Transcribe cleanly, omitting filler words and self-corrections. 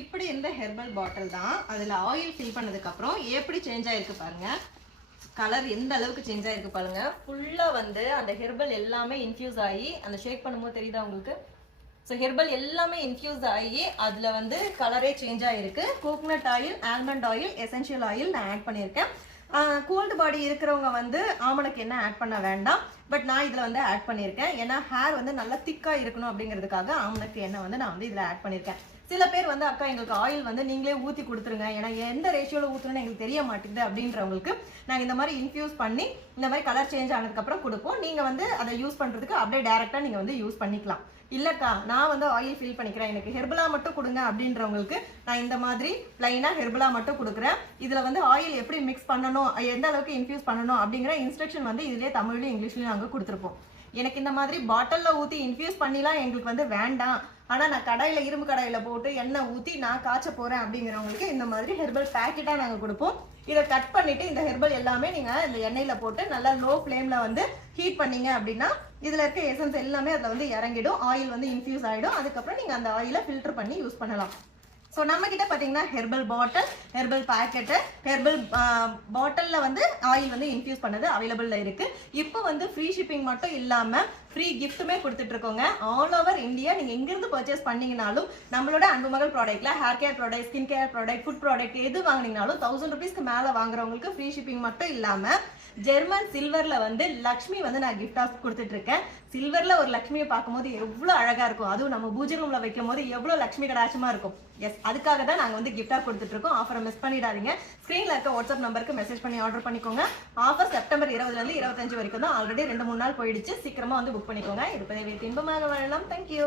இப்படி இந்த ஹெர்பல் பாட்டில் தான். அதில் ஆயில் ஃபில் பண்ணதுக்கப்புறம் எப்படி சேஞ்ச் ஆகிருக்கு பாருங்கள். கலர் எந்த அளவுக்கு சேஞ்ச் ஆகிருக்கு பாருங்கள். ஃபுல்லாக வந்து அந்த ஹெர்பல் எல்லாமே இன்ஃப்யூஸ் ஆகி, அந்த ஷேக் பண்ணும்போது தெரியுதா உங்களுக்கு? ஸோ ஹெர்பல் எல்லாமே இன்ஃப்யூஸ் ஆகி அதில் வந்து கலரே சேஞ்ச் ஆகிருக்கு. Coconut oil, almond oil, essential oil நான் ஆட் பண்ணியிருக்கேன். கோல்டு பாடி இருக்கிறவங்க வந்து ஆமணக்கு எண்ணெய் ஆட் பண்ண வேண்டாம். பட் நான் இதில் வந்து ஆட் பண்ணியிருக்கேன். ஏன்னா ஹேர் வந்து நல்லா திக்காக இருக்கணும் அப்படிங்கிறதுக்காக ஆமணக்கு எண்ணெய் வந்து நான் வந்து இதில் ஆட் பண்ணியிருக்கேன். சில பேர் வந்து அக்கா எங்களுக்கு ஆயில் வந்து நீங்களே ஊற்றி கொடுத்துருங்க, ஏன்னா எந்த ரேஷியோவில் ஊற்றுறேன்னு எங்களுக்கு தெரிய மாட்டேங்குது அப்படின்றவங்களுக்கு நாங்கள் இந்த மாதிரி இன்ஃப்யூஸ் பண்ணி இந்த மாதிரி கலர் சேஞ்ச் ஆனதுக்கப்புறம் கொடுப்போம். நீங்கள் வந்து அதை யூஸ் பண்ணுறதுக்கு அப்படியே டேரெக்டாக நீங்கள் வந்து யூஸ் பண்ணிக்கலாம். இல்லைக்கா நான் வந்து ஆயில் ஃபில் பண்ணிக்கிறேன், எனக்கு ஹெர்பலா மட்டும் கொடுங்க அப்படின்றவங்களுக்கு நான் இந்த மாதிரி பிளைனாக ஹெர்பலா மட்டும் கொடுக்குறேன். இதில் வந்து ஆயில் எப்படி மிக்ஸ் பண்ணணும், எந்த அளவுக்கு இன்ஃப்யூஸ் பண்ணணும் அப்படிங்கிற இன்ஸ்ட்ரக்ஷன் வந்து இதிலே தமிழ்லையும் இங்கிலீஷ்லையும் நாங்கள் கொடுத்துருப்போம். எனக்கு இந்த மாதிரி பாட்டிலில் ஊற்றி இன்ஃப்யூஸ் பண்ணிலாம் எங்களுக்கு வந்து வேண்டாம், ஆனால் நான் கடாயில் இரும்பு கடாயில் போட்டு எண்ணெய் ஊற்றி நான் காய்ச்ச போகிறேன் அப்படிங்கிறவங்களுக்கு இந்த மாதிரி ஹெர்பல் பேக்கெட்டாக நாங்கள் கொடுப்போம். இதை கட் பண்ணிவிட்டு இந்த ஹெர்பல் எல்லாமே நீங்கள் இந்த எண்ணெயில் போட்டு நல்லா லோ ஃப்ளேமில் வந்து ஹீட் பண்ணீங்க அப்படின்னா இதில் இருக்க எசன்ஸ் எல்லாமே அதில் வந்து இறங்கிடும், ஆயில் வந்து இன்ஃப்யூஸ் ஆகிடும். அதுக்கப்புறம் நீங்கள் அந்த ஆயிலை ஃபில்டர் பண்ணி யூஸ் பண்ணலாம். ஸோ நம்மக்கிட்ட பார்த்தீங்கன்னா ஹெர்பல் பாட்டில், ஹெர்பல் பேக்கெட்டு, ஹெர்பல் பாட்டிலில் வந்து ஆயில் வந்து இன்ஃப்யூஸ் பண்ணது அவைலபிளில் இருக்குது. இப்போ வந்து ஃப்ரீ ஷிப்பிங் மட்டும் இல்லாமல் ஃப்ரீ கிஃப்ட்டுமே கொடுத்துட்ருக்கோங்க. ஆல் ஓவர் இந்தியா நீங்கள் எங்கேருந்து பர்ச்சேஸ் பண்ணிங்கனாலும் நம்மளோட அன்புமகள் ப்ராடக்ட்டில் hair care product, skin care product, food product எது வாங்கினீங்கனாலும் 1000 rupeesக்கு மேலே வாங்குறவங்களுக்கு ஃப்ரீ ஷிப்பிங் மட்டும் இல்லாமல் ஜெர்மன் சில்வரில் வந்து லக்ஷ்மி வந்து நான் கிஃப்டாக கொடுத்துட்ருக்கேன். சில்வரில் ஒரு லக்ஷ்மியை பார்க்கும்போது எவ்வளோ அழகாக இருக்கும், அதுவும் நம்ம பூஜை ரூமில் வைக்கும் போது எவ்வளோ லக்ஷ்மி கடாட்சமாக இருக்கும். எஸ், அதுக்காக தான் நாங்கள் வந்து கிஃப்டாக கொடுத்துட்ருக்கோம். ஆஃபரை மிஸ் பண்ணிடாதீங்க. ஸ்க்ரீனில் இருக்க வாட்ஸ்அப் நம்பருக்கு மெசேஜ் பண்ணி ஆர்டர் பண்ணிக்கோங்க. ஆஃபர் செப்டம்பர் 20 25 வரைக்கும் தான். ஆல்ரெடி 2-3 நாள் போயிடுச்சு. சீக்கிரமாக வந்து புக் பண்ணிக்கோங்க. இருப்பதை வைத்து இன்பமாக வாழலாம். தேங்க்யூ.